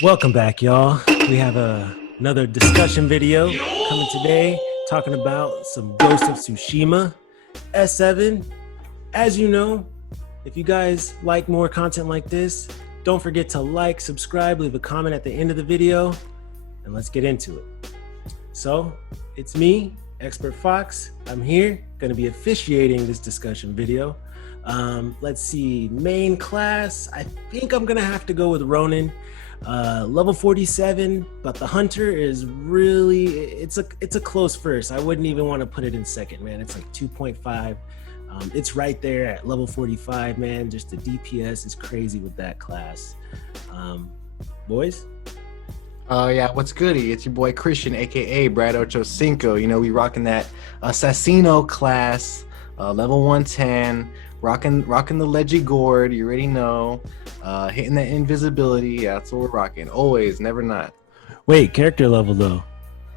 Welcome back, y'all. We have another discussion video coming today, talking about some Ghost of Tsushima S7. As you know, if you guys like more content like this, don't forget to like, subscribe, leave a comment at the end of the video, and let's get into it. So, it's me, xpertFOX. I'm here, going to be officiating this discussion video. Let's see, main class, I think I'm going to have to go with Ronin. Level 47, but the hunter is really, it's a close first. I wouldn't even want to put it in second, man. It's like 2.5. It's right there at level 45, man. Just the DPS is crazy with that class. Boys? Yeah, what's goody? It's your boy Christian, aka Brad Ochocinco. You know, we rocking that Assassino class, level 110, rocking the Leggy Gourd, you already know. Hitting that invisibility, yeah, that's what we're rocking. Always, never not. Wait, character level though?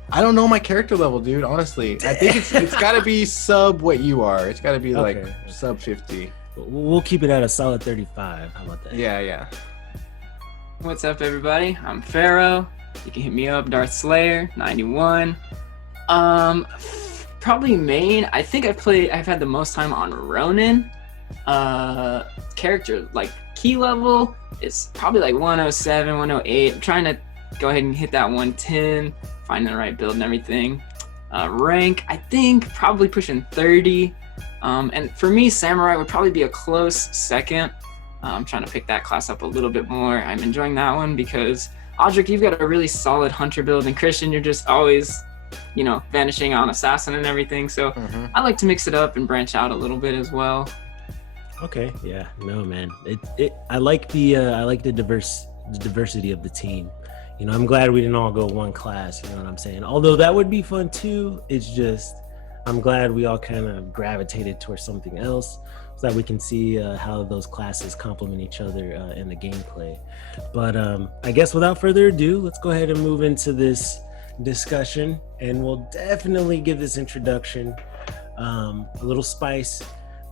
I don't know my character level, dude, honestly. I think it's gotta be sub what you are. It's gotta be like sub 50. We'll keep it at a solid 35. How about that? Yeah. What's up, everybody? I'm Pharaoh. You can hit me up, Darth Slayer, 91. Probably main. I think I've had the most time on Ronin. Character, like, key level is probably like 107, 108. I'm trying to go ahead and hit that 110, find the right build and everything. Rank, I think probably pushing 30. And for me, Samurai would probably be a close second. I'm trying to pick that class up a little bit more. I'm enjoying that one because, Audric, you've got a really solid hunter build, and Christian, you're just always, you know, vanishing on assassin and everything. So I like to mix it up and branch out a little bit as well. Okay, yeah, no, man. I like the diversity of the team. You know, I'm glad we didn't all go one class. You know what I'm saying? Although that would be fun too. It's just I'm glad we all kind of gravitated towards something else, so that we can see how those classes complement each other in the gameplay. But I guess without further ado, let's go ahead and move into this discussion, and we'll definitely give this introduction a little spice.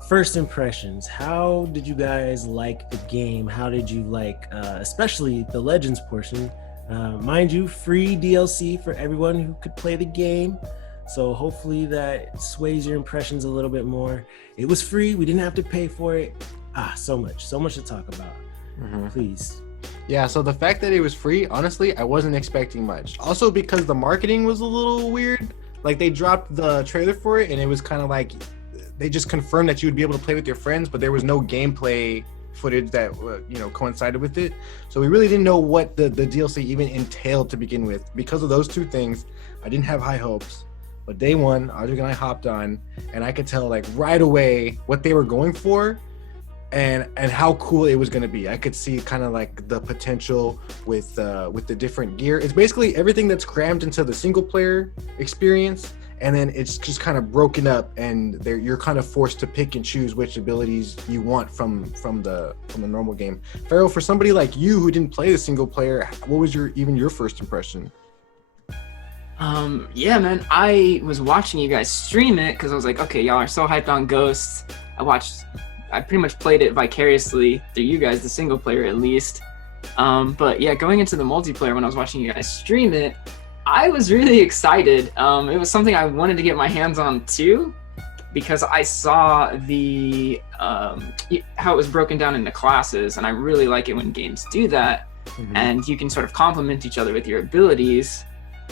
First impressions, how did you guys like the game? How did you like, especially the Legends portion? Mind you, free DLC for everyone who could play the game. So hopefully that sways your impressions a little bit more. It was free, we didn't have to pay for it. So much to talk about. Please. Yeah, so the fact that it was free, honestly, I wasn't expecting much. Also because the marketing was a little weird. Like, they dropped the trailer for it and it was kind of like, they just confirmed that you would be able to play with your friends, but there was no gameplay footage that coincided with it. So we really didn't know what the DLC even entailed to begin with. Because of those two things, I didn't have high hopes. But day one, Audrey and I hopped on, and I could tell like right away what they were going for, and how cool it was going to be. I could see kind of like the potential with the different gear. It's basically everything that's crammed into the single player experience. And then it's just kind of broken up, and you're kind of forced to pick and choose which abilities you want from the normal game. Pharaoh, for somebody like you who didn't play the single player, what was your first impression? Yeah, man, I was watching you guys stream it because I was like, okay, y'all are so hyped on Ghosts. I pretty much played it vicariously through you guys, the single player at least. But yeah, going into the multiplayer when I was watching you guys stream it, I was really excited. It was something I wanted to get my hands on too, because I saw the how it was broken down into classes, and I really like it when games do that. And you can sort of complement each other with your abilities,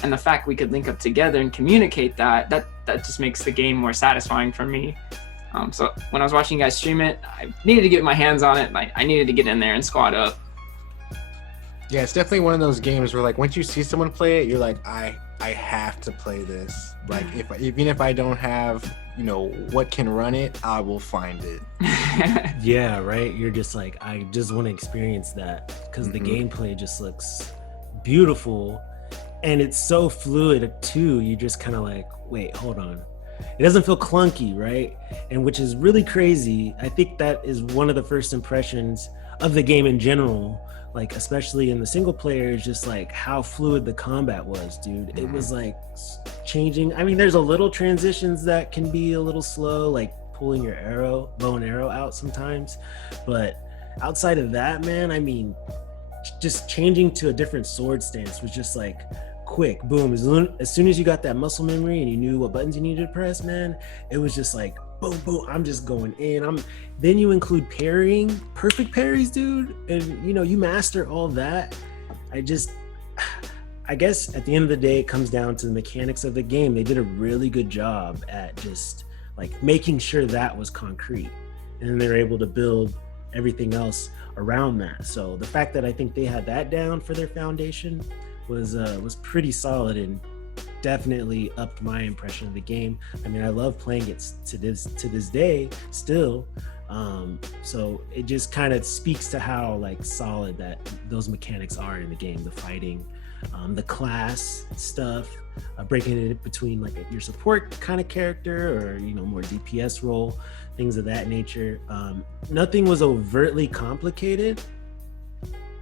and the fact we could link up together and communicate that just makes the game more satisfying for me. So when I was watching you guys stream it, I needed to get my hands on it. I needed to get in there and squad up. Yeah, it's definitely one of those games where, like, once you see someone play it, you're like, I have to play this. Like, even if I don't have, what can run it, I will find it. Yeah, right. You're just like, I just want to experience that because the gameplay just looks beautiful, and it's so fluid too. You just kind of like, wait, hold on. It doesn't feel clunky, right? And which is really crazy. I think that is one of the first impressions of the game in general. Like, especially in the single player, is just like how fluid the combat was, dude. It was like changing. I mean, there's a little transitions that can be a little slow, like pulling your bow and arrow out sometimes. But outside of that, man, I mean, just changing to a different sword stance was just like quick, boom. As soon as you got that muscle memory and you knew what buttons you needed to press, man, it was just like boom, boom. I'm just going in. Then you include parrying, perfect parries, dude, and you master all that. I guess at the end of the day, it comes down to the mechanics of the game. They did a really good job at just like making sure that was concrete, and then they're able to build everything else around that. So the fact that I think they had that down for their foundation was pretty solid and definitely upped my impression of the game. I mean, I love playing it to this day still. So it just kind of speaks to how like solid that those mechanics are in the game, the fighting, the class stuff, breaking it between like your support kind of character or more DPS role, things of that nature. Nothing was overtly complicated,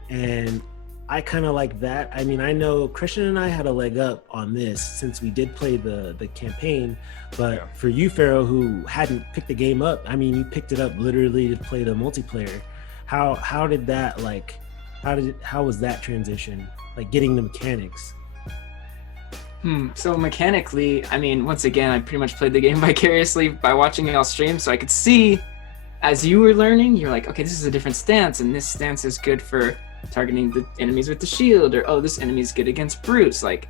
and I kind of like that. I mean, I know Christian and I had a leg up on this since we did play the campaign, but for you, Pharaoh, who hadn't picked the game up, I mean, you picked it up literally to play the multiplayer. How did that how was that transition, like getting the mechanics? So mechanically, I mean, once again, I pretty much played the game vicariously by watching y'all stream, so I could see as you were learning, you're like, okay, this is a different stance, and this stance is good for targeting the enemies with the shield, or oh, this enemy is good against brutes. Like,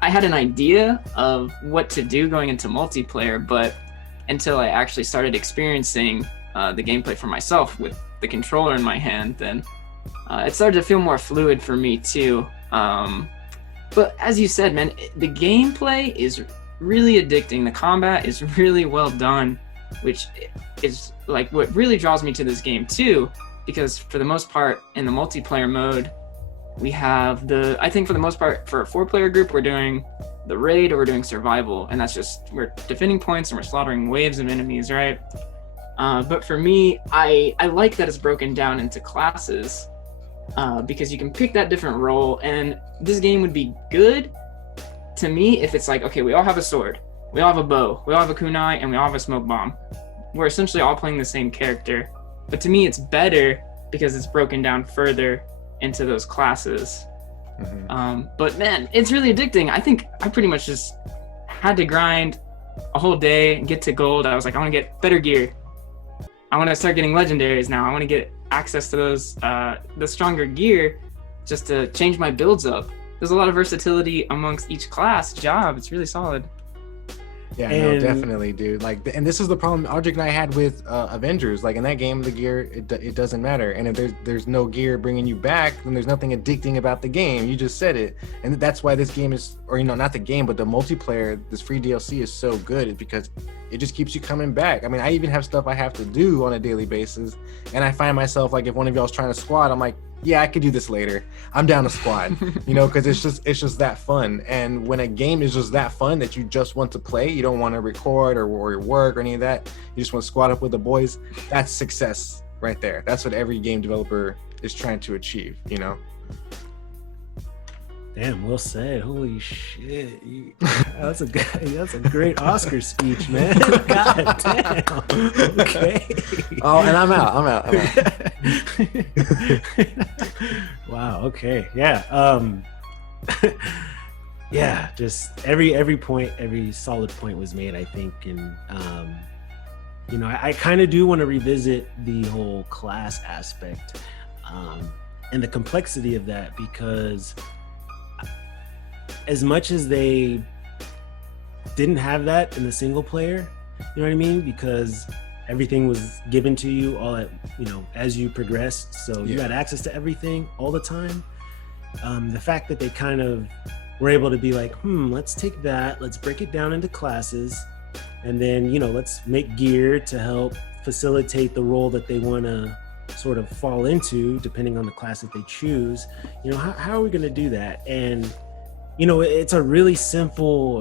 I had an idea of what to do going into multiplayer, but until I actually started experiencing the gameplay for myself with the controller in my hand, then it started to feel more fluid for me too. But as you said, man, the gameplay is really addicting. The combat is really well done, which is like what really draws me to this game too, because for the most part in the multiplayer mode, we have I think for the most part for a 4-player group, we're doing the raid or we're doing survival, and that's just, we're defending points and we're slaughtering waves of enemies, right? But for me, I like that it's broken down into classes, because you can pick that different role, and this game would be good to me if it's like, okay, we all have a sword, we all have a bow, we all have a kunai, and we all have a smoke bomb. We're essentially all playing the same character. But to me, it's better because it's broken down further into those classes. But man, it's really addicting. I think I pretty much just had to grind a whole day and get to gold. I was like, I want to get better gear. I want to start getting legendaries now. I want to get access to those, the stronger gear, just to change my builds up. There's a lot of versatility amongst each class job. It's really solid. Yeah, no, definitely, dude. Like, and this is the problem Audric and I had with Avengers. Like in that game, the gear it doesn't matter, and if there's no gear bringing you back, then there's nothing addicting about the game. You just said it, and that's why this game is, or not the game, but the multiplayer, this free DLC is so good, is because it just keeps you coming back. I mean, I even have stuff I have to do on a daily basis, and I find myself like, if one of y'all's trying to squad, I'm like, yeah, I could do this later. I'm down to squad, because it's just that fun. And when a game is just that fun that you just want to play, you don't want to record or work or any of that. You just want to squad up with the boys. That's success right there. That's what every game developer is trying to achieve, Damn, well said. Holy shit. That's a great Oscar speech, man. God damn. Okay. Oh, and I'm out. Wow, okay. Yeah. Yeah, just every point, every solid point was made, I think. And I kind of do want to revisit the whole class aspect, and the complexity of that, because as much as they didn't have that in the single player, you know what I mean? Because everything was given to you all at, as you progressed. So you had access to everything all the time. The fact that they kind of were able to be like, let's take that, let's break it down into classes, and then, let's make gear to help facilitate the role that they want to sort of fall into, depending on the class that they choose. How are we going to do that? And it's a really simple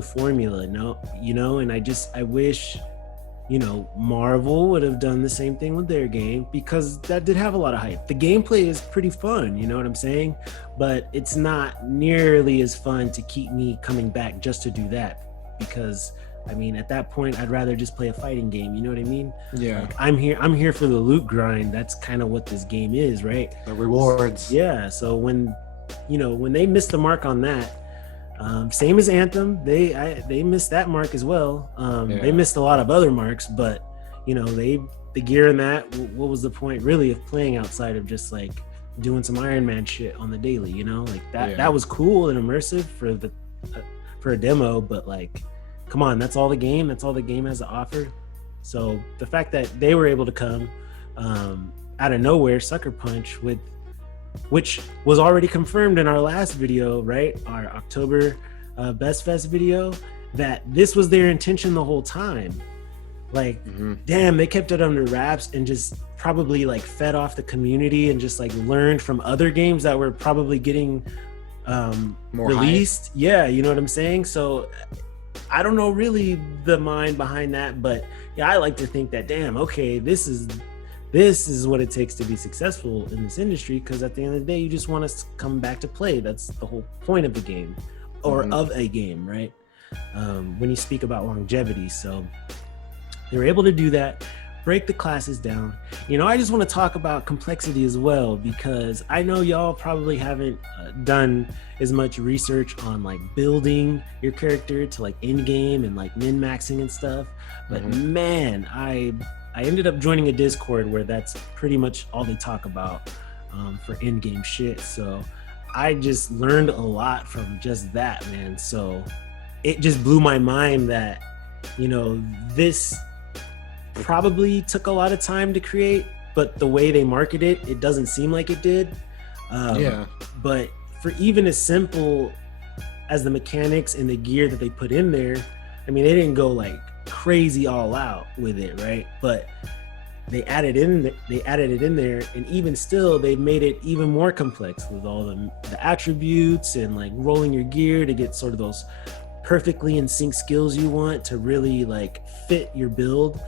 formula, and I wish, Marvel would have done the same thing with their game, because that did have a lot of hype. The gameplay is pretty fun, you know what I'm saying? But it's not nearly as fun to keep me coming back just to do that, because I mean, at that point, I'd rather just play a fighting game. You know what I mean? Yeah. Like, I'm here for the loot grind. That's kind of what this game is, right? The rewards. Yeah. So when they missed the mark on that, same as Anthem, they missed that mark as well. They missed a lot of other marks, but the gear in that, what was the point really of playing outside of just like doing some Iron Man shit on the daily? Like that was cool and immersive for a demo, but like, come on, that's all the game has to offer. So the fact that they were able to come out of nowhere, Sucker Punch, which was already confirmed in our last video, right? Our October Best Fest video, that this was their intention the whole time. Like, damn, they kept it under wraps and just probably like fed off the community and just like learned from other games that were probably getting more released. Hype. Yeah, you know what I'm saying? So I don't know really the mind behind that, but yeah, I like to think that, damn, okay, this is what it takes to be successful in this industry, because at the end of the day, you just want us to come back to play. That's the whole point of the game, or of a game, right? When you speak about longevity. So they were able to do that, break the classes down. I just want to talk about complexity as well, because I know y'all probably haven't done as much research on like building your character to like end game and like min-maxing and stuff. But man, I ended up joining a Discord where that's pretty much all they talk about for in-game shit. So I just learned a lot from just that, man. So it just blew my mind that, this probably took a lot of time to create, but the way they market it, it doesn't seem like it did. But for even as simple as the mechanics and the gear that they put in there, I mean, they didn't go like crazy all out with it, right? But they added it in there, and even still they made it even more complex with all the attributes and like rolling your gear to get sort of those perfectly in sync skills you want to really like fit your build.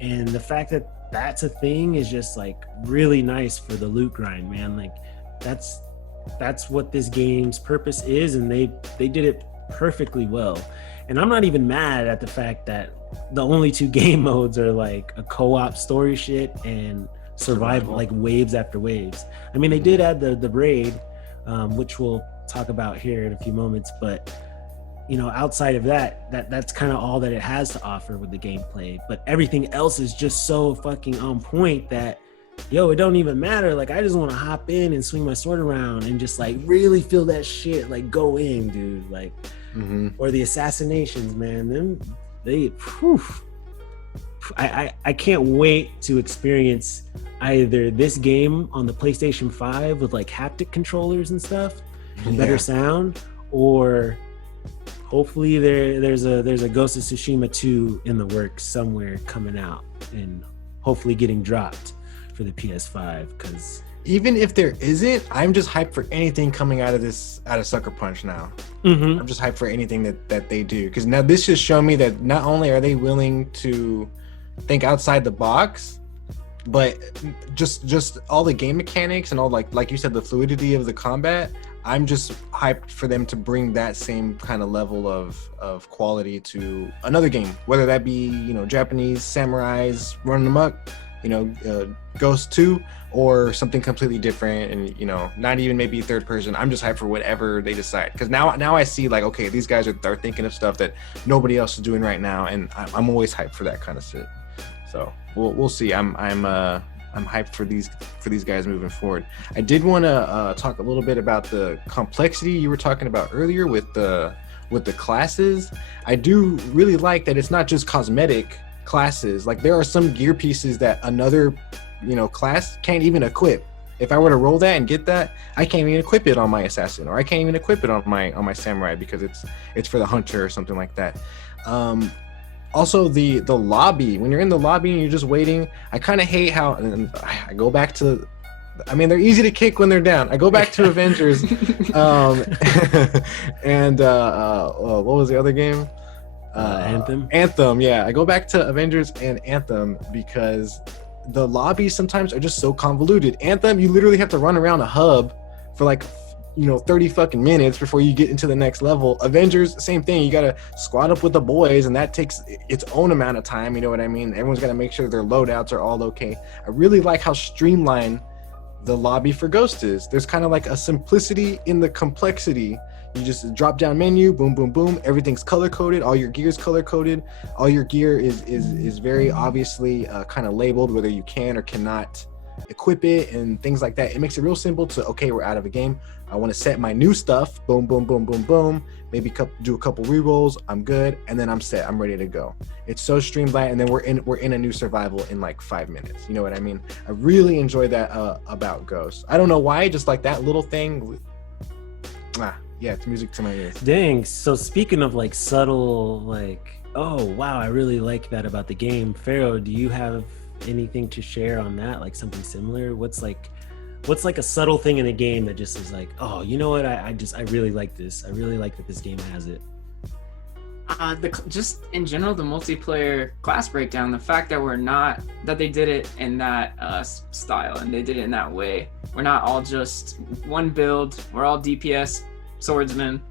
And the fact that that's a thing is just like really nice for the loot grind, man. Like that's what this game's purpose is, and they did it perfectly well. And I'm not even mad at the fact that the only two game modes are like a co-op story shit and survival, like waves after waves. I mean, they did add the raid, which we'll talk about here in a few moments, but outside of that's kind of all that it has to offer with the gameplay. But everything else is just so fucking on point that, it don't even matter. Like, I just want to hop in and swing my sword around and just like really feel that shit, like go in, dude. Like, or the assassinations, man. I can't wait to experience either this game on the PlayStation 5 with like haptic controllers and stuff and better sound, or hopefully there's a Ghost of Tsushima 2 in the works somewhere coming out and hopefully getting dropped for the PS5. Because even if there isn't, I'm just hyped for anything coming out of Sucker Punch now. I'm just hyped for anything that they do, because now this just showed me that not only are they willing to think outside the box, but just all the game mechanics and all like you said, the fluidity of the combat. I'm just hyped for them to bring that same kind of level of quality to another game, whether that be Japanese samurais running amok, Ghost 2, or something completely different, and not even maybe third person. I'm just hyped for whatever they decide, because now I see like, okay, these guys are thinking of stuff that nobody else is doing right now, and I'm always hyped for that kind of shit. So we'll see. I'm hyped for these guys moving forward. I did want to talk a little bit about the complexity you were talking about earlier with the classes. I do really like that it's not just cosmetic classes. Like, there are some gear pieces that another class can't even equip. If I were to roll that and get that, I can't even equip it on my assassin, or I can't even equip it on my samurai, because it's for the hunter or something like that. Also, the lobby, when you're in the lobby and you're just waiting, I kind of hate how, and I go back to, I mean, they're easy to kick when they're down. I go back to Avengers, and what was the other game? Anthem. Yeah, I go back to Avengers and Anthem because the lobbies sometimes are just so convoluted. Anthem, you literally have to run around a hub for like 30 fucking minutes before you get into the next level. Avengers, same thing. You gotta squad up with the boys, and that takes its own amount of time. You know what I mean? Everyone's gotta make sure their loadouts are all okay. I really like how streamlined the lobby for Ghost is. There's kind of like a simplicity in the complexity. You just drop down menu, boom, boom, boom. Everything's color coded. All your gear is color coded. All your gear is very obviously kind of labeled, whether you can or cannot equip it and things like that. It makes it real simple to, okay, we're out of a game. I want to set my new stuff. Boom, boom, boom, boom, boom. Maybe do a couple rerolls. I'm good, and then I'm set. I'm ready to go. It's so streamlined, and then we're in a new survival in like 5 minutes. You know what I mean? I really enjoy that about Ghost. I don't know why, just like that little thing. Yeah, it's music to my ears. Dang. So speaking of like subtle, like, oh wow, I really like that about the game. Pharaoh, do you have anything to share on that? Like something similar? What's like a subtle thing in a game that just is like, oh, you know what? I really like this. I really like that this game has it. Just in general, the multiplayer class breakdown, the fact that that they did it in that style and they did it in that way. We're not all just one build. We're all DPS swordsmen.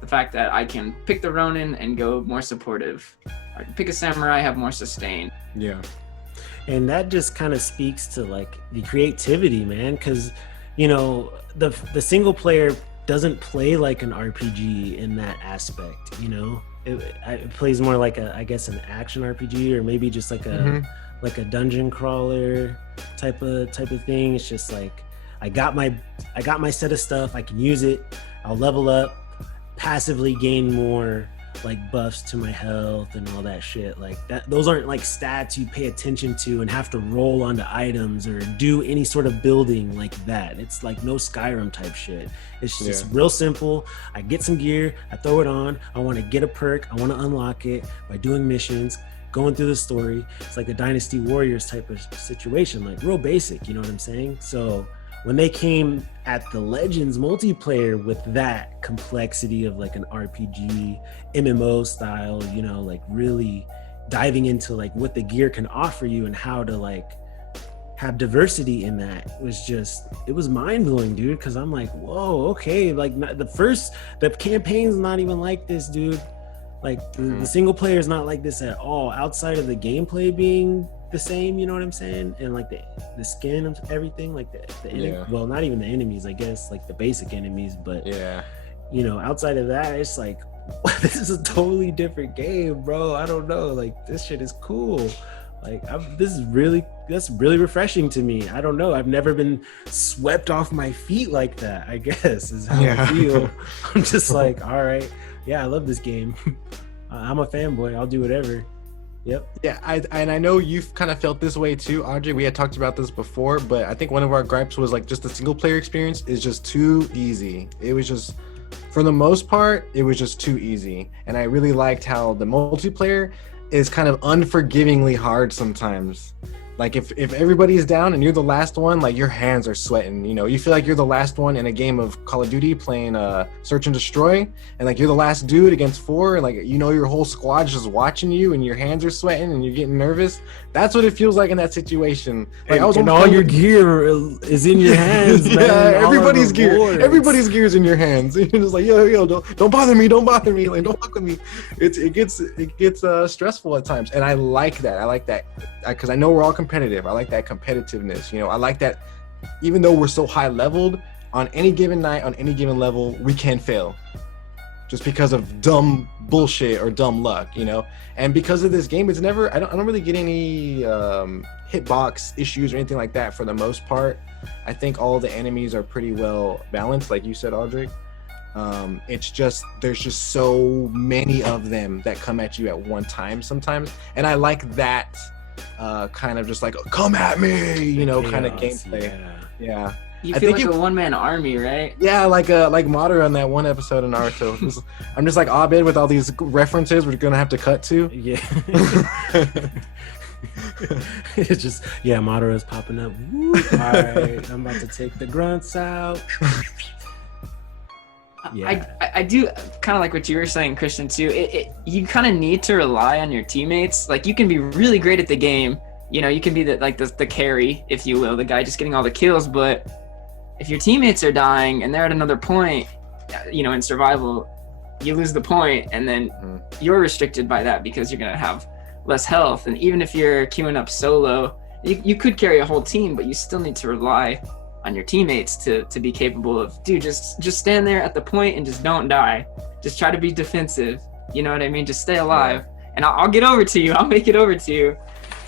The fact that I can pick the Ronin and go more supportive. I can pick a samurai, have more sustain. Yeah. And that just kind of speaks to like the creativity, man, because the single player doesn't play like an RPG in that aspect. It plays more like an action RPG, or maybe just like a dungeon crawler type of thing. It's just like I got my set of stuff. I can use it. I'll level up, passively gain more like buffs to my health and all that shit. Like that, those aren't like stats you pay attention to and have to roll onto items or do any sort of building like that. It's like no Skyrim type shit. It's just real simple. I get some gear, I throw it on. I want to get a perk. I want to unlock it by doing missions, going through the story. It's like a Dynasty Warriors type of situation, like real basic. You know what I'm saying? So when they came at the Legends multiplayer with that complexity of like an RPG, MMO style, like really diving into like what the gear can offer you and how to like have diversity in that, it was mind-blowing, dude, because I'm like, whoa, okay, like the campaign's not even like this, dude. Like the single player is not like this at all, outside of the gameplay being the same, you know what I'm saying? And like the skin of everything, like well, not even the enemies, I guess, like the basic enemies, but outside of that, it's like this is a totally different game, bro. I don't know, like this shit is cool. Like that's really refreshing to me. I don't know, I've never been swept off my feet like that, I guess is how I feel. I'm just like, all right, yeah, I love this game. I'm a fanboy, I'll do whatever. Yep. Yeah, I know you've kind of felt this way too, Audrey. We had talked about this before, but I think one of our gripes was like just the single player experience is just too easy. It was just, for the most part, it was just too easy. And I really liked how the multiplayer is kind of unforgivingly hard sometimes. Like if everybody's down and you're the last one, like your hands are sweating, you feel like you're the last one in a game of Call of Duty playing Search and Destroy, and like you're the last dude against 4, and like your whole squad's just watching you and your hands are sweating and you're getting nervous. That's what it feels like in that situation. Like and all your gear is in your hands. Yeah, man, everybody's gear's in your hands. You're just like, yo, don't bother me, like don't fuck with me. It gets stressful at times, and I like that because I know we're all competitive. I like that competitiveness. I like that even though we're so high leveled, on any given night, on any given level, we can fail just because of dumb bullshit or dumb luck, and because of this game, it's never, I don't really get any hitbox issues or anything like that for the most part. I think all the enemies are pretty well balanced, like you said, Audrey. It's just, there's just so many of them that come at you at one time sometimes, and I like that kind of just like, come at me, kind of gameplay. Yeah. You feel like a one-man army, right? Yeah, like Madara on that one episode in Naruto. I'm just like Abed with all these references we're gonna have to cut to. Yeah. It's just, Madara's popping up. Woo. All right, I'm about to take the grunts out. Yeah. I do kind of like what you were saying, Christian, too. You kind of need to rely on your teammates. Like, you can be really great at the game. You can be the carry, if you will, the guy just getting all the kills. But if your teammates are dying and they're at another point, you know, in survival, you lose the point, and then you're restricted by that because you're gonna have less health. And even if you're queuing up solo, you could carry a whole team, but you still need to rely on your teammates to be capable of, dude, just stand there at the point and just don't die. Just try to be defensive. You know what I mean? Just stay alive, and I'll get over to you. I'll make it over to you.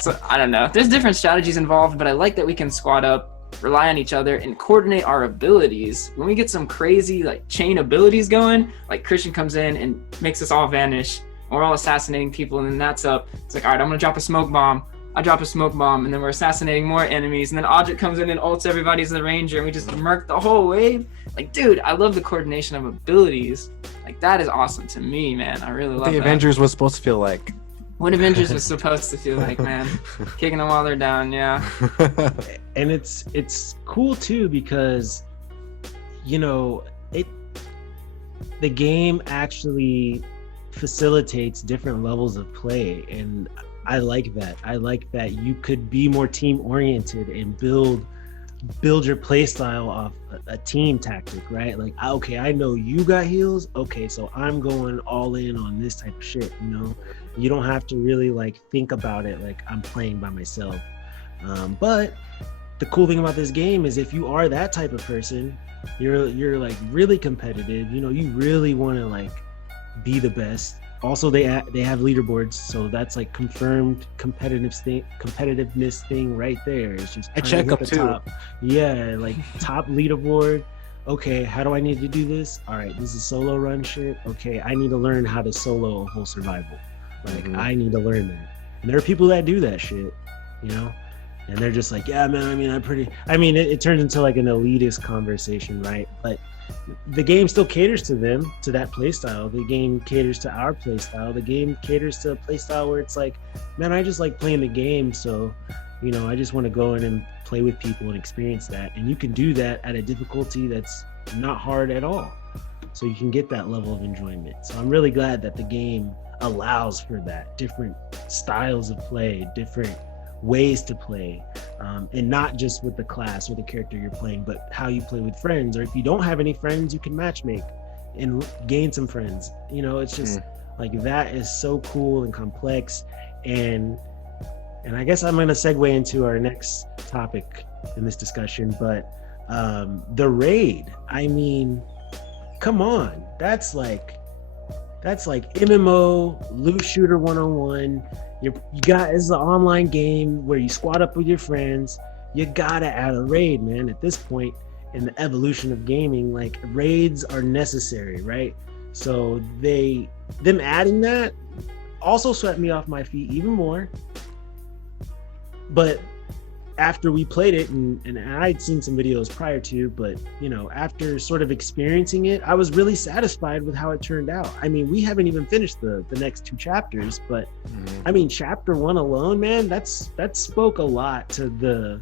So I don't know. There's different strategies involved, but I like that we can squad up, rely on each other, and coordinate our abilities. When we get some crazy like chain abilities going, like Christian comes in and makes us all vanish, and we're all assassinating people, and then that's up. It's like, all right, I'm gonna drop a smoke bomb. I drop a smoke bomb, and then we're assassinating more enemies, and then Audric comes in and ults everybody as the ranger, and we just murk the whole wave. Like, dude, I love the coordination of abilities. Like, that is awesome to me, man. I really love The that. Avengers was supposed to feel like. What Avengers was supposed to feel like, man. Kicking them while they're down, yeah. And it's cool too because, you know, the game actually facilitates different levels of play, and I like that. I like that you could be more team oriented and build your play style off a team tactic, right? Like, okay, I know you got heals, okay, so I'm going all in on this type of shit, you know? You don't have to really like think about it like I'm playing by myself. But the cool thing about this game is if you are that type of person, you're like really competitive, you know, you really want to like be the best. Also, they have leaderboards, so that's like confirmed competitiveness thing right there. It's just I check up too. top. Yeah, like top leaderboard. Okay, how do I need to do this? All right, this is solo run shit. Okay, I need to learn how to solo a whole survival. Like, I need to learn that. And there are people that do that shit, you know? And they're just like, yeah, man, it turns into like an elitist conversation, right? But the game still caters to them, to that play style. The game caters to our play style. The game caters to a play style where it's like, man, I just like playing the game, so, you know, I just want to go in and play with people and experience that. And you can do that at a difficulty that's not hard at all. So you can get that level of enjoyment. So I'm really glad that the game allows for that. Different styles of play, different ways to play, and not just with the class or the character you're playing, but how you play with friends. Or if you don't have any friends, you can matchmake and gain some friends. You know, it's just like, that is so cool and complex. And I guess I'm going to segue into our next topic in this discussion, but the raid, I mean, come on, that's like MMO loot shooter 101. You got, it's an online game where you squad up with your friends. You gotta add a raid, man. At this point in the evolution of gaming, like, raids are necessary, right? So them adding that also swept me off my feet even more. But after we played it, and I'd seen some videos prior to, but, you know, after sort of experiencing it, I was really satisfied with how it turned out. I mean, we haven't even finished the next 2 chapters, but I mean, chapter 1 alone, man, that spoke a lot to the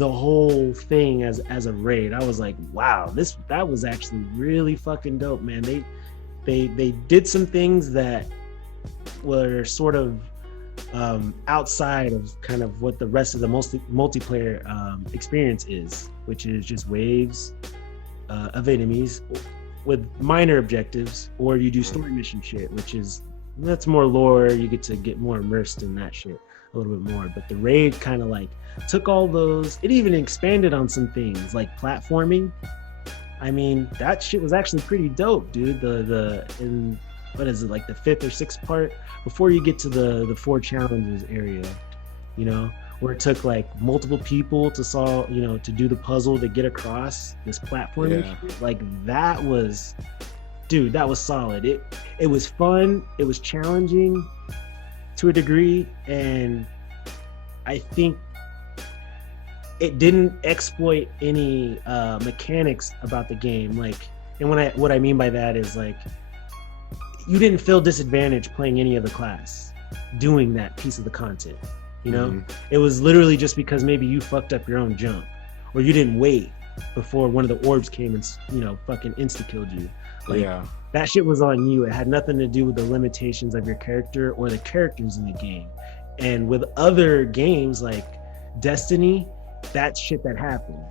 whole thing as a raid. I was like, wow, that was actually really fucking dope, man. They did some things that were sort of outside of kind of what the rest of the multiplayer experience is, which is just waves of enemies with minor objectives, or you do story mission shit, that's more lore. You get to get more immersed in that shit a little bit more. But the raid kind of like took all those, it even expanded on some things like platforming. I mean, that shit was actually pretty dope, dude. In what is it, like the 5th or 6th part before you get to the 4 challenges area, you know, where it took like multiple people to solve, you know, to do the puzzle to get across this platforming shit. Like, that was, dude, that was solid. It was fun, it was challenging to a degree, and I think it didn't exploit any mechanics about the game. Like, and what I mean by that is, like, you didn't feel disadvantaged playing any other class doing that piece of the content, you know? It was literally just because maybe you fucked up your own jump, or you didn't wait before one of the orbs came and, you know, fucking insta-killed you. Like, that shit was on you. It had nothing to do with the limitations of your character or the characters in the game. And with other games like Destiny, that's shit that happened.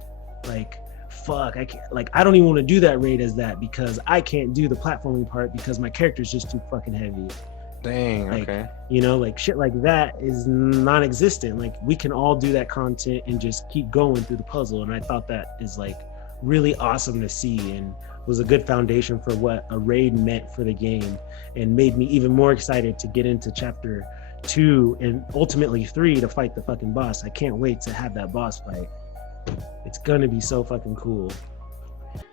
Like, fuck, I can't, like, I don't even want to do that raid as that because I can't do the platforming part because my character's just too fucking heavy. Dang. Like, Okay. you know, like shit like that is non-existent. Like we can all do that content and just keep going through the puzzle. And I thought that is like really awesome to see and was a good foundation for what a raid meant for the game and made me even more excited to get into chapter 2 and ultimately 3 to fight the fucking boss. I can't wait to have that boss fight. It's gonna be so fucking cool.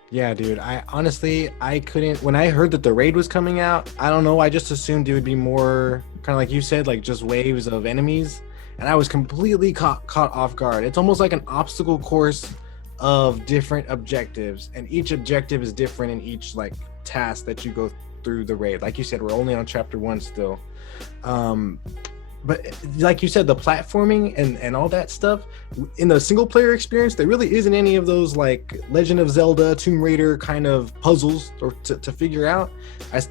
Yeah, dude. I honestly, I couldn't. When I heard that the raid was coming out, I don't know. I just assumed it would be more kind of like you said, like just waves of enemies, and I was completely caught off guard. It's almost like an obstacle course of different objectives, and each objective is different in each like task that you go through the raid. Like you said, we're only on chapter 1 still. But like you said, the platforming and all that stuff in the single player experience, there really isn't any of those like Legend of Zelda, Tomb Raider kind of puzzles or to figure out.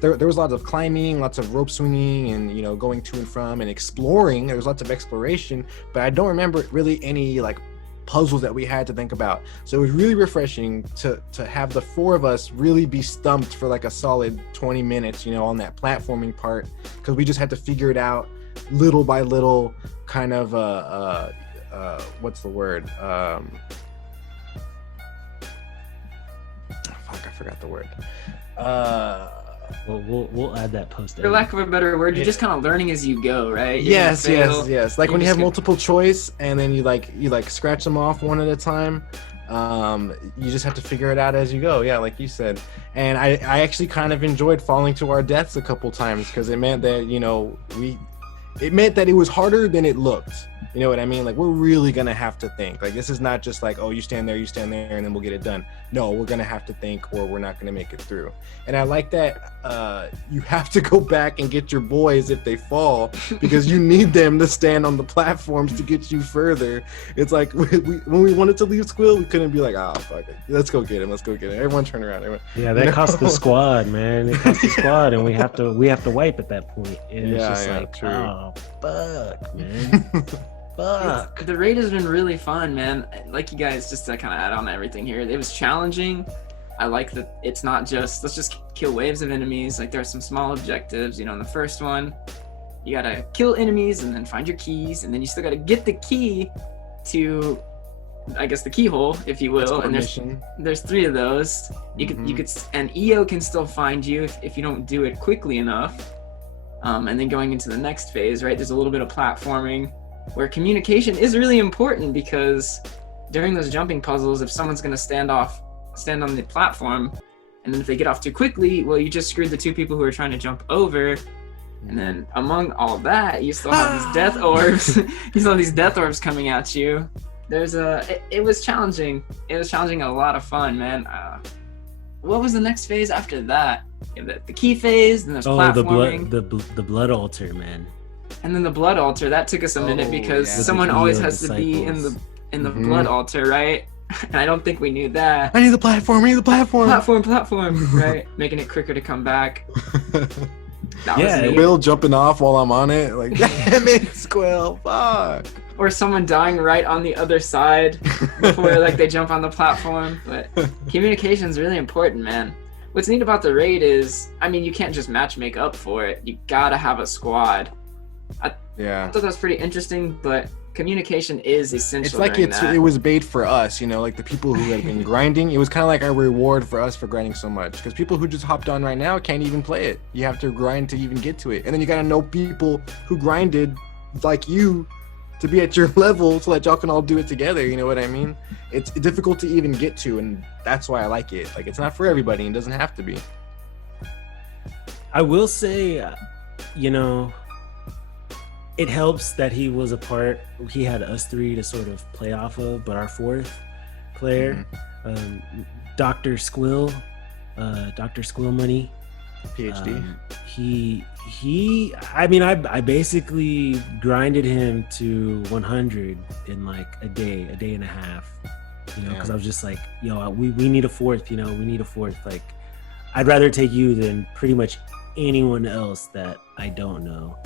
There was lots of climbing, lots of rope swinging, and you know, going to and from and exploring. There was lots of exploration, but I don't remember really any like puzzles that we had to think about. So it was really refreshing to have the 4 of us really be stumped for like a solid 20 minutes, you know, on that platforming part, because we just had to figure it out little by little, kind of what's the word, fuck, I forgot the word. We'll add that post. For lack of a better word, you're just kind of learning as you go, right? Yes. Like when you have gonna... multiple choice and then you scratch them off one at a time. You just have to figure it out as you go. Yeah, like you said. And I actually kind of enjoyed falling to our deaths a couple times because it meant that, you know, it meant that it was harder than it looked. You know what I mean? Like, we're really gonna have to think. Like, this is not just like, oh, you stand there, and then we'll get it done. No, we're gonna have to think or we're not gonna make it through. And I like that you have to go back and get your boys if they fall, because you need them to stand on the platforms to get you further. It's like, when we wanted to leave Squill, we couldn't be like, oh, fuck it. Let's go get him. Everyone turn around. Yeah, that cost the squad, man. It cost the squad, and we have to wipe at that point. And it's just like, true. Oh, fuck, man. Fuck. The raid has been really fun, man. Like, you guys, just to kind of add on to everything here, it was challenging. I like that it's not just, let's just kill waves of enemies. Like, there are some small objectives. You know, in the first one, you gotta kill enemies and then find your keys, and then you still gotta get the key to, I guess, the keyhole, if you will. And there's 3 of those. You could, and EO can still find you if you don't do it quickly enough. And then going into the next phase, right? There's a little bit of platforming, where communication is really important, because during those jumping puzzles, if someone's going to stand on the platform, and then if they get off too quickly, well, you just screwed the 2 people who are trying to jump over. And then among all that, you still have these death orbs. You still have these death orbs coming at you. It was challenging. It was challenging, a lot of fun, man. What was the next phase after that? You have the key phase, then there's platforming. The blood altar, man. And then the blood altar, that took us a minute, because someone always has to be in the blood altar, right? And I don't think we knew that. I need the platform. Platform, right? Making it quicker to come back. Will jumping off while I'm on it, like, damn it, Squill, fuck. Or someone dying right on the other side before like they jump on the platform. But communication is really important, man. What's neat about the raid is, I mean, you can't just make up for it. You gotta have a squad. I thought that was pretty interesting, but communication is essential. It's like it was bait for us, you know, like the people who had been grinding. It was kind of like a reward for us for grinding so much, because people who just hopped on right now can't even play it. You have to grind to even get to it, and then you gotta know people who grinded like you to be at your level so that y'all can all do it together. You know what I mean? It's difficult to even get to, and that's why I like it. Like, it's not for everybody, and it doesn't have to be. I will say, you know, it helps that he was he had us 3 to sort of play off of, but our 4th player, Dr. Squill Money, PhD. I basically grinded him to 100 in like a day and a half, you know, because I was just like, yo, we need a 4th, you know, like, I'd rather take you than pretty much anyone else that I don't know.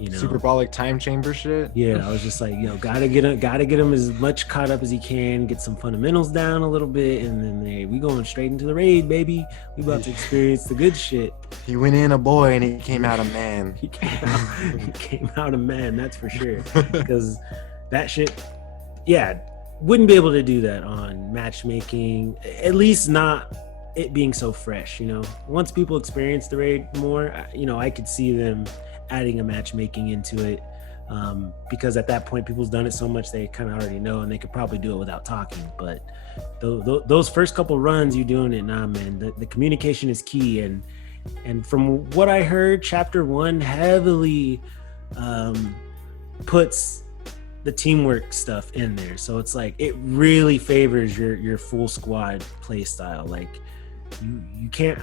you know, Superbolic time chamber shit. yeah, I was just like, yo, gotta get him as much caught up as he can, get some fundamentals down a little bit, and then we going straight into the raid, baby. We about to experience the good shit. He went in a boy and he came out a man. He came out a man, that's for sure. Because that shit, yeah, wouldn't be able to do that on matchmaking, at least not it being so fresh, you know. Once people experience the raid more, you know, I could see them adding a matchmaking into it, because at that point people's done it so much they kind of already know, and they could probably do it without talking. But those first couple runs you doing it, nah man, the communication is key. And from what I heard, chapter 1 heavily puts the teamwork stuff in there, so it's like it really favors your full squad play style. Like you can't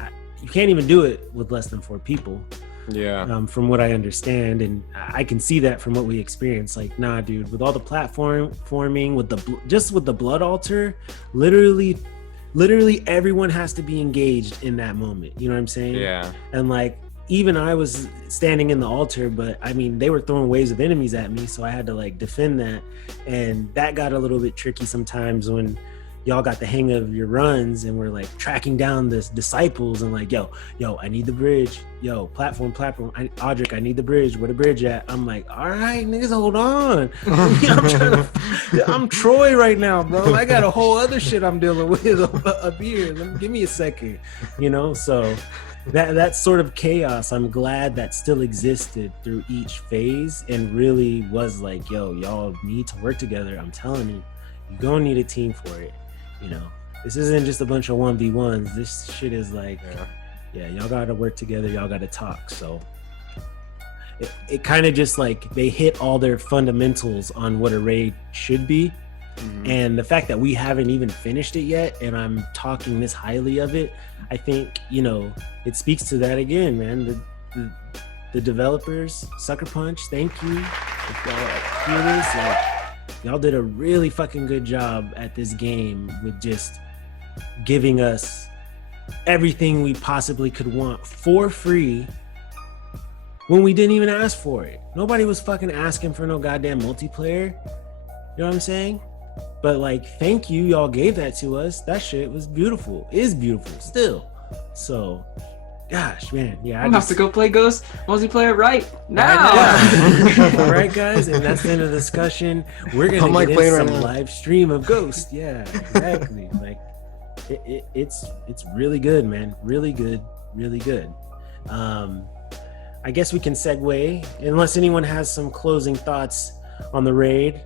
even do it with less than 4 people. Yeah. From what I understand, and I can see that from what we experienced. Like, nah, dude, with all the platforming, with the blood altar, literally everyone has to be engaged in that moment. You know what I'm saying? Yeah. And like, even I was standing in the altar, but I mean, they were throwing waves of enemies at me, so I had to like defend that, and that got a little bit tricky sometimes when y'all got the hang of your runs and we're like tracking down the disciples and like, yo, I need the bridge. Yo, platform. Audric, I need the bridge. Where the bridge at? I'm like, all right, niggas, hold on. I'm Troy right now, bro. I got a whole other shit I'm dealing with up here. Give me a second, you know? So that sort of chaos, I'm glad that still existed through each phase and really was like, yo, y'all need to work together. I'm telling you, you're gonna need a team for it. You know, this isn't just a bunch of 1v1s. This shit is like, yeah, y'all gotta work together, y'all gotta talk. So it kind of just like they hit all their fundamentals on what a raid should be. And the fact that we haven't even finished it yet and I'm talking this highly of it, I think, you know, it speaks to that again, man. The developers, Sucker Punch, thank you. If y'all hear this, like, y'all did a really fucking good job at this game with just giving us everything we possibly could want for free when we didn't even ask for it. Nobody was fucking asking for no goddamn multiplayer. You know what I'm saying? But like, thank you, y'all gave that to us. That shit was beautiful. Is beautiful still. So, gosh, man, yeah. I'm about to go play Ghost multiplayer right now. All right, guys, and that's the end of the discussion. We're gonna get into some live stream of Ghost. Yeah, exactly. Like, it's really good, man. Really good. I guess we can segue, unless anyone has some closing thoughts on the raid.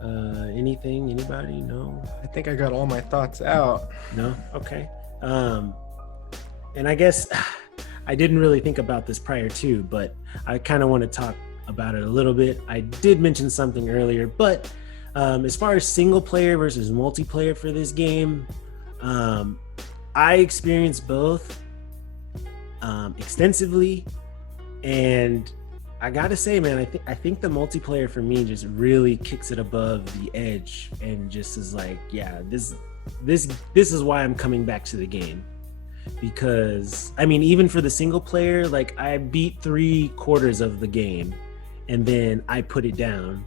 Anything? Anybody? No. I think I got all my thoughts out. No. Okay. And I guess I didn't really think about this prior to, but I kind of want to talk about it a little bit. I did mention something earlier, but as far as single player versus multiplayer for this game, I experienced both extensively, and I gotta say, man, I think the multiplayer for me just really kicks it above the edge and just is like, yeah, this is why I'm coming back to the game. Because I mean, even for the single player, like I beat 3/4 of the game and then I put it down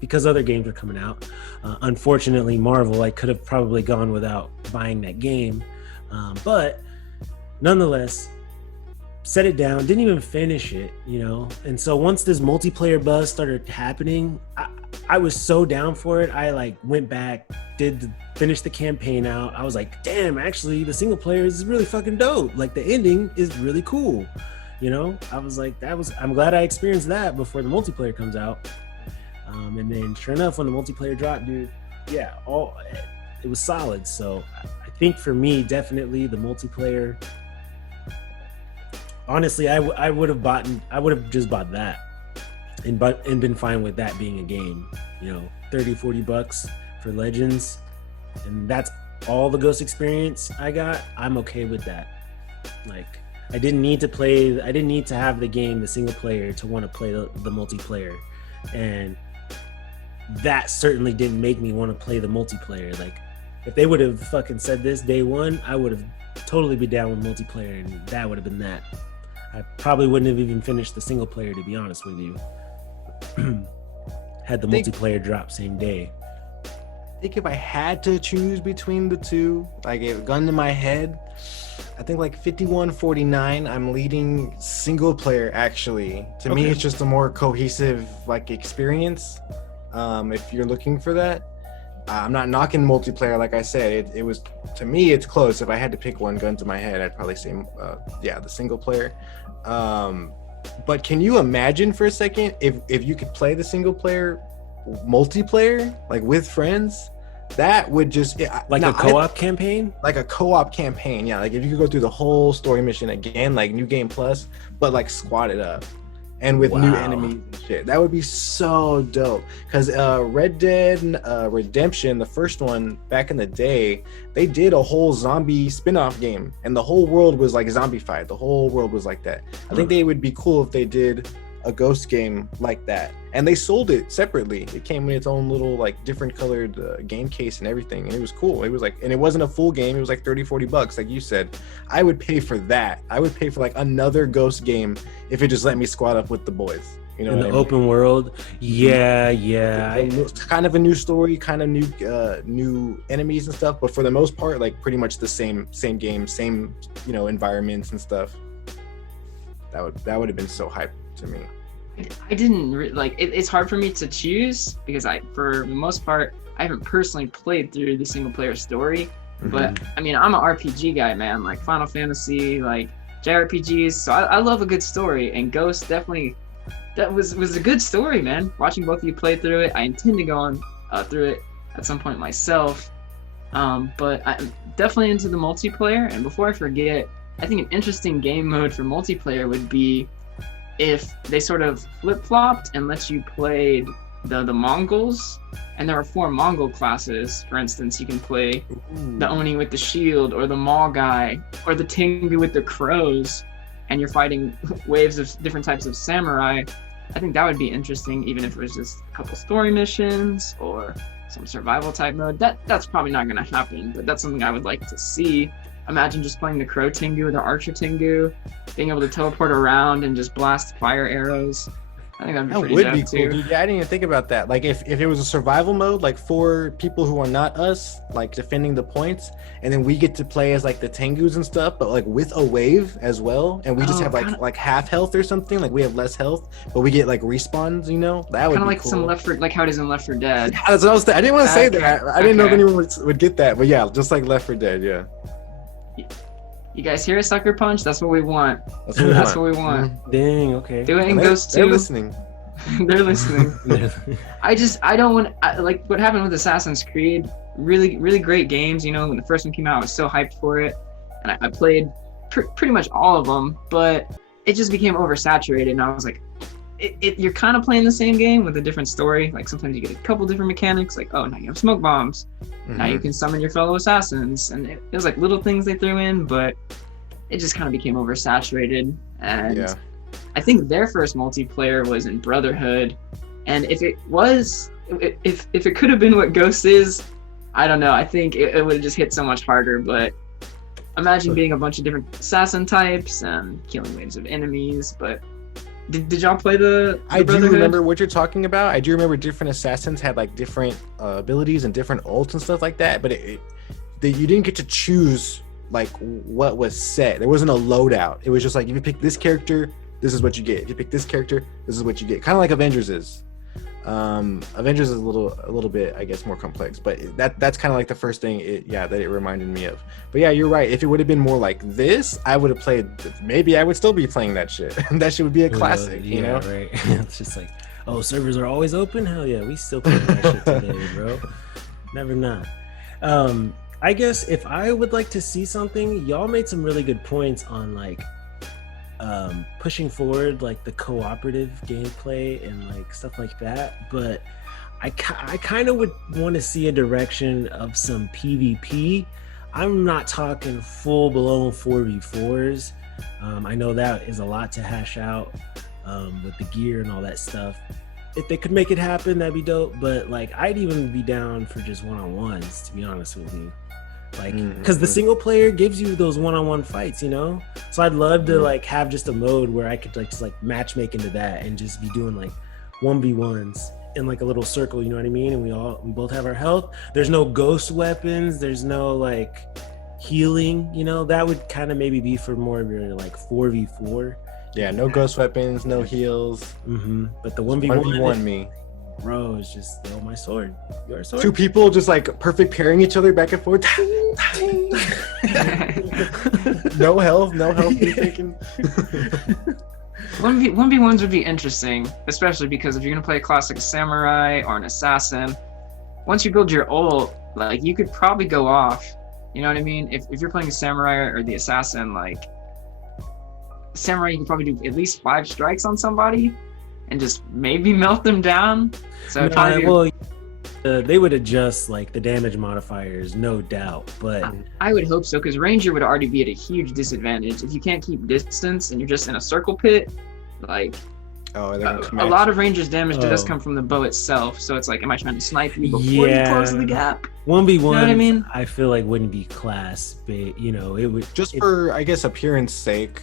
because other games are coming out. Unfortunately, Marvel, I could have probably gone without buying that game, but nonetheless, set it down, didn't even finish it, you know. And so once this multiplayer buzz started happening, I was so down for it. I like went back, finished the campaign out. I was like, damn, actually the single player is really fucking dope. Like the ending is really cool, you know. I was like, I'm glad I experienced that before the multiplayer comes out. And then sure enough, when the multiplayer dropped, dude, yeah, it was solid. So I think for me, definitely the multiplayer. Honestly, I would have just bought that and been fine with that being a game, you know, $30-$40 for Legends, and that's all the Ghost experience I got. I'm okay with that. Like, I didn't need to have the game, the single player, to want to play the multiplayer, and that certainly didn't make me want to play the multiplayer. Like, if they would have fucking said this day one, I would have totally been down with multiplayer, and that would have been that. I probably wouldn't have even finished the single player, to be honest with you. Had the multiplayer drop same day. I think if I had to choose between the two, like a gun to my head, I think like 51-49, I'm leading single player actually. To me, it's just a more cohesive like experience. If you're looking for that. I'm not knocking multiplayer, like I said. It was, to me, it's close. If I had to pick one gun to my head, I'd probably say, the single player. But can you imagine for a second if you could play the single player multiplayer, like with friends? That would just a co-op campaign? Like a co-op campaign, yeah. Like if you could go through the whole story mission again, like New Game Plus, but like squad it up. And with new enemies and shit. That would be so dope. Because Red Dead Redemption, the first one back in the day, they did a whole zombie spin-off game. And the whole world was like zombified. The whole world was like that. I think they would be cool if they did a Ghost game like that. And they sold it separately. It came in its own little like different colored game case and everything. And it was cool. It was like, and it wasn't a full game. It was like $30-$40 like you said. I would pay for that. I would pay for like another Ghost game if it just let me squad up with the boys. You know, in the open world. Yeah. Kind of a new story, kind of new enemies and stuff, but for the most part, like pretty much the same game, same, you know, environments and stuff. That would have been so hype to me. I didn't it's hard for me to choose because for the most part, I haven't personally played through the single player story. But I mean, I'm an RPG guy, man, like Final Fantasy, like JRPGs. So I love a good story, and Ghost definitely, that was a good story, man. Watching both of you play through it, I intend to go on through it at some point myself. But I'm definitely into the multiplayer. And before I forget, I think an interesting game mode for multiplayer would be if they sort of flip-flopped and let you play the Mongols, and there are 4 Mongol classes. For instance, you can play the Oni with the shield, or the Maul guy, or the Tengu with the crows, and you're fighting waves of different types of samurai. I think that would be interesting, even if it was just a couple story missions or some survival type mode. That's probably not going to happen, but that's something I would like to see. Imagine just playing the Crow Tengu or the Archer Tengu, being able to teleport around and just blast fire arrows. I think that'd be pretty dope cool, too. Dude. Yeah, I didn't even think about that. Like if it was a survival mode, like for people who are not us, like defending the points, and then we get to play as like the Tengus and stuff, but like with a wave as well, and we just have like half health or something. Like we have less health, but we get like respawns. You know, that would be like cool. some like how it is in Left 4 Dead. Yeah, that's what I was. I didn't want to say that. I didn't know if anyone would get that, but yeah, just like Left 4 Dead. Yeah. You guys hear a sucker punch? That's what we want. That's what we want. Dang, okay. Do it in Ghost 2. They're listening. They're listening. I don't want like what happened with Assassin's Creed. Really, really great games. You know, when the first one came out, I was so hyped for it, and I played pretty much all of them. But it just became oversaturated, and I was like, you're kind of playing the same game with a different story. Like sometimes you get a couple different mechanics. Like, oh, now you have smoke bombs. Now you can summon your fellow assassins, and it was like little things they threw in, but it just kind of became oversaturated. And I think their first multiplayer was in Brotherhood, and if it could have been what Ghost is, I don't know. I think it would have just hit so much harder. But imagine being a bunch of different assassin types and killing waves of enemies. But did y'all play the I do Brotherhood? remember what you're talking about. I do remember different assassins had like different abilities and different ults and stuff like that. But you didn't get to choose like what was set. There wasn't a loadout. It was just like if you pick this character, this is what you get. If you pick this character, this is what you get. Kind of like Avengers is. Avengers is a little bit, I guess, more complex, but that's kind of like the first thing that it reminded me of. But yeah, you're right. If it would have been more like this, I would have played. Maybe I would still be playing that shit. That shit would be a classic, you know? Right. It's just like, oh, servers are always open. Hell yeah, we still playing that shit today, bro. Never not. I guess if I would like to see something, y'all made some really good points on like pushing forward like the cooperative gameplay and like stuff like that, but I kind of would want to see a direction of some PvP. I'm not talking full-blown 4v4s. I know that is a lot to hash out with the gear and all that stuff. If they could make it happen, that'd be dope, but like I'd even be down for just one-on-ones, to be honest with you. like because the single player gives you those one-on-one fights, you know. So I'd love to like have just a mode where I could like just like matchmake into that and just be doing like 1v1s in like a little circle, you know what I mean? And we both have our health. There's no ghost weapons, there's no like healing, you know. That would kind of maybe be for more of your like 4v4. Yeah, no ghost weapons, no heals. But the 1v1 me, bro, is just my sword, your sword. Two people just like perfect pairing each other back and forth. No health be taken. 1v1s would be interesting, especially because if you're gonna play a class like a samurai or an assassin, once you build your ult, like you could probably go off. You know what I mean? If you're playing a samurai or the assassin, like samurai, you can probably do at least 5 strikes on somebody and just maybe melt them down. So they would adjust like the damage modifiers, no doubt, but I would hope so, because ranger would already be at a huge disadvantage if you can't keep distance and you're just in a circle pit. Like a lot of rangers damage does come from the bow itself, so it's like, am I trying to snipe you before you close the gap? 1v1, you know what I mean? I feel like wouldn't be class, but you know, it would just for I guess appearance sake.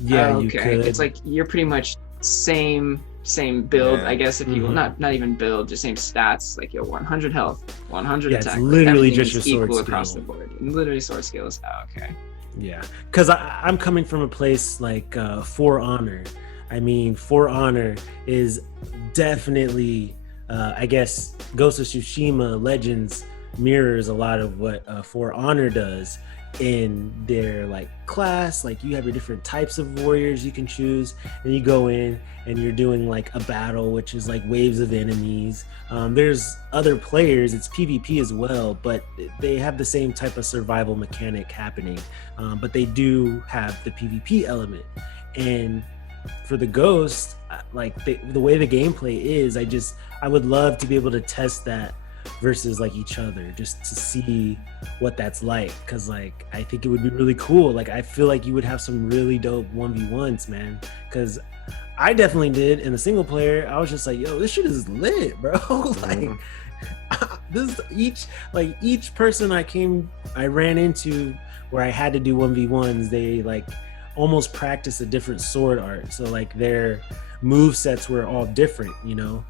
Yeah, okay. You could. It's like you're pretty much same build, I guess, if you will, not even build, just same stats, like 100 health, 100 attack. It's literally Everything just your sword equal skill across the board. Literally sword skills. Oh, okay. Yeah, because I'm coming from a place like For Honor. I mean, For Honor is definitely, I guess, Ghost of Tsushima Legends mirrors a lot of what For Honor does in their like class. Like you have your different types of warriors you can choose, and you go in and you're doing like a battle, which is like waves of enemies. There's other players, it's PvP as well, but they have the same type of survival mechanic happening, but they do have the PvP element. And for the Ghost, like the way the gameplay is, I would love to be able to test that versus like each other, just to see what that's like, because like I think it would be really cool. Like I feel like you would have some really dope 1v1s, man, because I definitely did in the single player. I was just like, yo, this shit is lit, bro. Like this, each person I ran into where I had to do 1v1s, they like almost practice a different sword art, so like their move sets were all different, you know.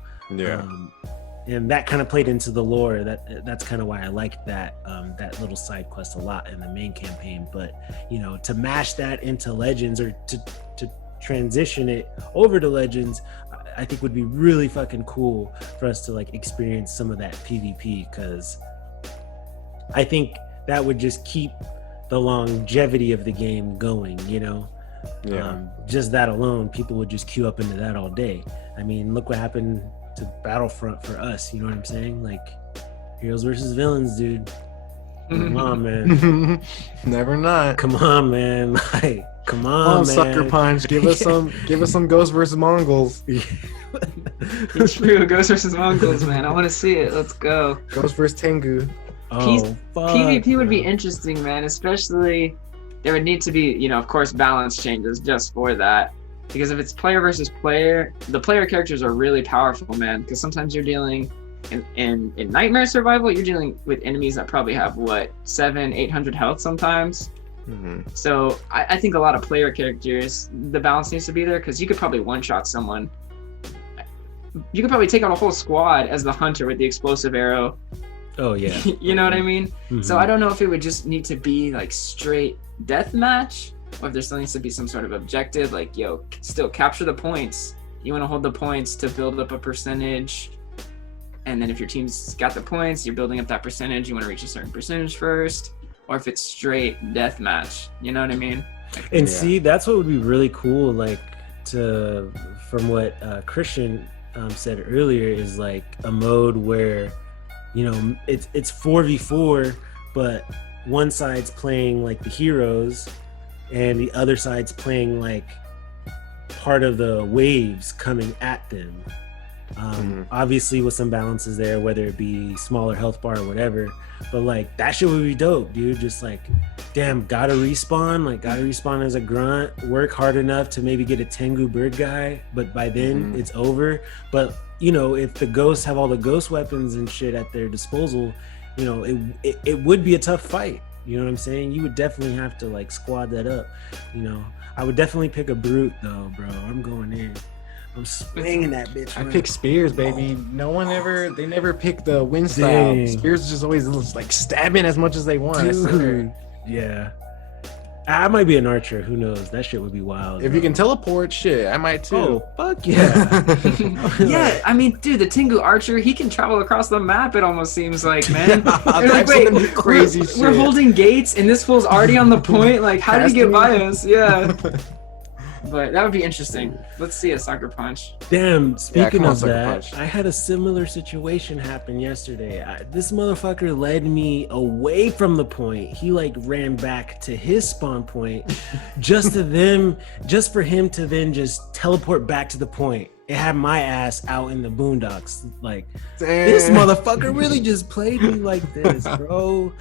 And that kind of played into the lore. That's kind of why I liked that little side quest a lot in the main campaign. But you know, to mash that into Legends, or to transition it over to Legends, I think would be really fucking cool for us to like experience some of that PvP, because I think that would just keep the longevity of the game going, you know. Just that alone, people would just queue up into that all day. I mean, look what happened to Battlefront for us, you know what I'm saying? Like heroes versus villains, dude. Come on, man. Never not. Come on, man. Like, come on, man. Sucker Punch. Give us some Ghost versus Mongols. It's true. Ghost versus Mongols, man. I want to see it. Let's go. Ghost versus Tengu. PvP would be interesting, man. Especially there would need to be, you know, of course, balance changes just for that. Because if it's player versus player, the player characters are really powerful, man. Because sometimes you're dealing in Nightmare Survival, you're dealing with enemies that probably have 700-800 health sometimes. So I think a lot of player characters, the balance needs to be there, because you could probably one-shot someone. You could probably take out a whole squad as the hunter with the explosive arrow. Oh yeah. You know what I mean? So I don't know if it would just need to be like straight deathmatch, or if there still needs to be some sort of objective, like, yo, still capture the points. You want to hold the points to build up a percentage. And then if your team's got the points, you're building up that percentage. You want to reach a certain percentage first. Or if it's straight deathmatch, you know what I mean? And see, that's what would be really cool, like from what Christian said earlier, is like a mode where, you know, it's 4v4, but one side's playing like the heroes and the other side's playing like part of the waves coming at them. Obviously with some balances there, whether it be smaller health bar or whatever, but like that shit would be dope, dude. Just like, damn, gotta respawn as a grunt, work hard enough to maybe get a Tengu bird guy, but by then it's over. But you know, if the ghosts have all the ghost weapons and shit at their disposal, you know, it would be a tough fight. You know what I'm saying? You would definitely have to like squad that up. You know, I would definitely pick a brute though, bro. I'm going in. I'm swinging that bitch. I man. pick Spears, baby. They never pick the wind style. Dang. Spears is just always like stabbing as much as they want. I swear. Dude, yeah. I might be an archer. Who knows? That shit would be wild. If bro. you can teleport, shit, I might too. Oh, fuck yeah. Yeah, I mean, dude, the Tengu Archer, he can travel across the map, it almost seems like, man. I've You're like, seen wait, him do crazy we're shit. holding gates, and this fool's already on the point? Like, how did he get by us? Yeah. But that would be interesting. Let's see a sucker punch. Damn, speaking come on, of sucker that, punch. I had a similar situation happen yesterday. This motherfucker led me away from the point. He like ran back to his spawn point just for him to then just teleport back to the point. It had my ass out in the boondocks. Like, this motherfucker really just played me like this, bro.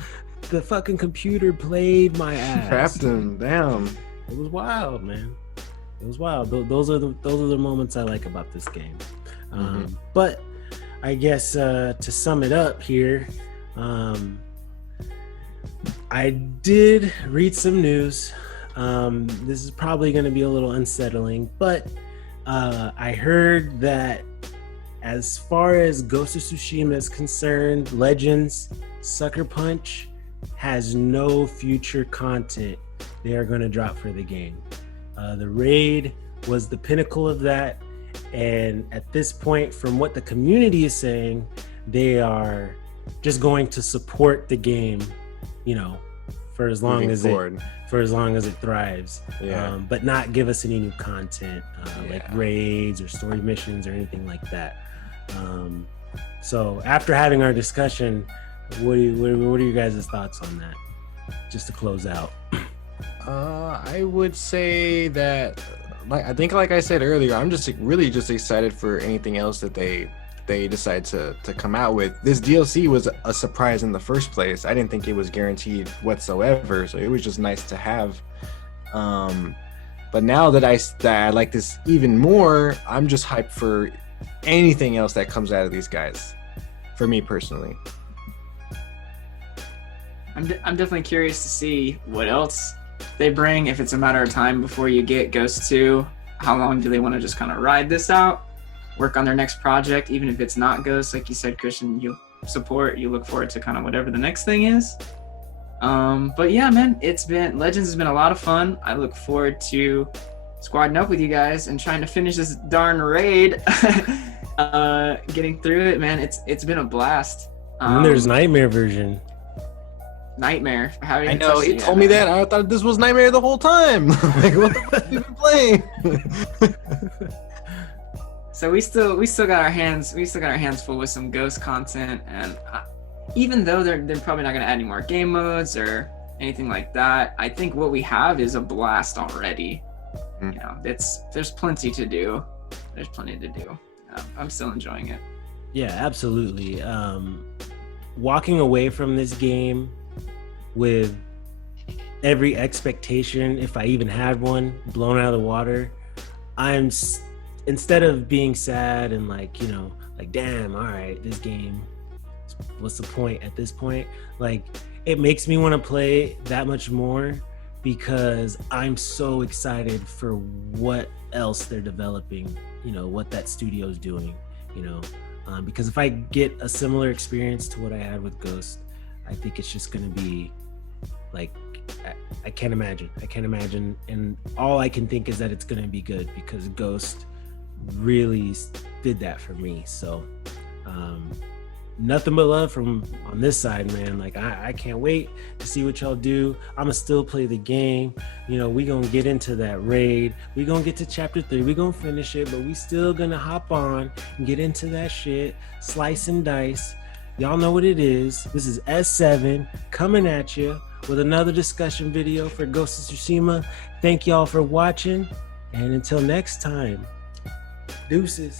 The fucking computer played my ass. Trapped him. Damn. It was wild, man. It was wild. Those are the moments I like about this game. But I guess to sum it up here, I did read some news. This is probably going to be a little unsettling, but I heard that as far as Ghost of Tsushima is concerned, Legends Sucker Punch has no future content they are going to drop for the game. The raid was the pinnacle of that, and at this point, from what the community is saying, they are just going to support the game, you know, for as long as it thrives. Yeah. But not give us any new content, like raids or story missions or anything like that. So after having our discussion, what are you guys' thoughts on that? Just to close out. I would say that, like I said earlier, I'm just really just excited for anything else that they decide to come out with. This DLC was a surprise in the first place. I didn't think it was guaranteed whatsoever, so it was just nice to have. But now that I like this even more, I'm just hyped for anything else that comes out of these guys. For me personally. I'm definitely curious to see what else they bring, if it's a matter of time before you get Ghost 2. How long do they want to just kind of ride this out, work on their next project, even if it's not Ghost, like you said, Christian, you look forward to kind of whatever the next thing is. But yeah, man, Legends has been a lot of fun. I look forward to squadding up with you guys and trying to finish this darn raid. Getting through it, man, it's been a blast. And there's Nightmare version. Nightmare. How I know, he told me that. I thought this was Nightmare the whole time. Like, what the fuck have you been playing? So we still got our hands full with some Ghost content, and even though they're probably not going to add any more game modes or anything like that, I think what we have is a blast already. You know, there's plenty to do. I'm still enjoying it. Yeah, absolutely. Walking away from this game with every expectation, if I even had one, blown out of the water, instead of being sad and like, you know, like, damn, all right, this game, what's the point at this point? Like, it makes me want to play that much more because I'm so excited for what else they're developing, you know, what that studio's doing, you know, because if I get a similar experience to what I had with Ghost, I think it's just going to be like, I can't imagine. And all I can think is that it's going to be good because Ghost really did that for me. So nothing but love from on this side, man. Like, I can't wait to see what y'all do. I'ma still play the game. You know, we gonna get into that raid. We gonna get to chapter 3. We gonna finish it, but we still gonna hop on and get into that shit, slice and dice. Y'all know what it is. This is S7 coming at you with another discussion video for Ghost of Tsushima. Thank y'all for watching, and until next time, deuces.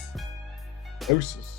Deuces.